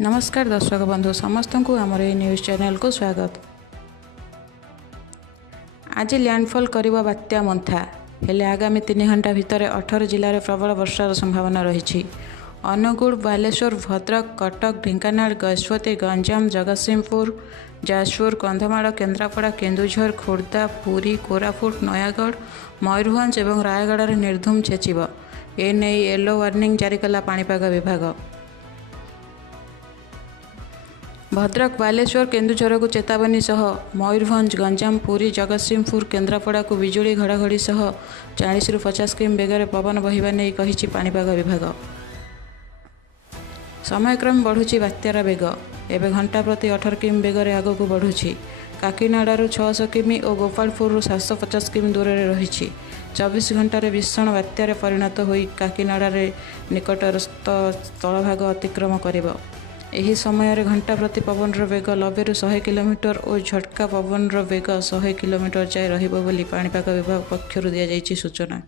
नमस्कार दर्शक बंधु समस्त को आमर ये न्यूज चैनल को स्वागत। आज लैंडफॉल करिबा बात्या मंथा हेले आगामी 3 घंटा भितर 18 जिले में प्रबल वर्षार संभावना रही। अनुगुल, बालेश्वर, भद्रक, कटक, ढेंकानाल, गजपति, गंजाम, जगतसिंहपुर, जाजपुर, कंधमाल, केन्द्रापड़ा, केन्दुझर, खोर्धा, पुरी, कोरापुट, नयागढ़, मयूरभंज और रायगढ़ में निर्धूम छेचिब। एने येलो वार्निंग जारी कला पाणीपाग विभाग। भद्रक, बालेश्वर, केन्दुझर को चेतावनी सह मयूरभंज, गंजाम, पुरी, जगतसिंहपुर, केन्द्रापड़ा को बिजुली घड़घड़ी सह 40 ରୁ 50 किमी बेगर पवन बहिबा नहीं कही पाणीपाग विभाग। समयक्रम बढ़ुची बात्यार बेग एवं घंटा प्रति 18 किमी बेगर आगक बढ़ुची। काकीनाड़ू 600 किमी और गोपालपुर 750 किमी दूर में रही। 24 घंटे भीषण बात्यार परिणत हो काकीनाड़े निकटस्थ स्थलभाग अतिक्रम कर। ଏହି ସମୟରେ ଘଣ୍ଟା ପ୍ରତି ପବନର ବେଗ 90 ରୁ 100 କିଲୋମିଟର ଓ ଝଟକା ପବନର ବେଗ 100 କିଲୋମିଟର ଯାଏ ରହିବ ବୋଲି ପାଣିପାଗ ବିଭାଗ ପକ୍ଷରୁ ଦିଆଯାଇଛି ସୂଚନା।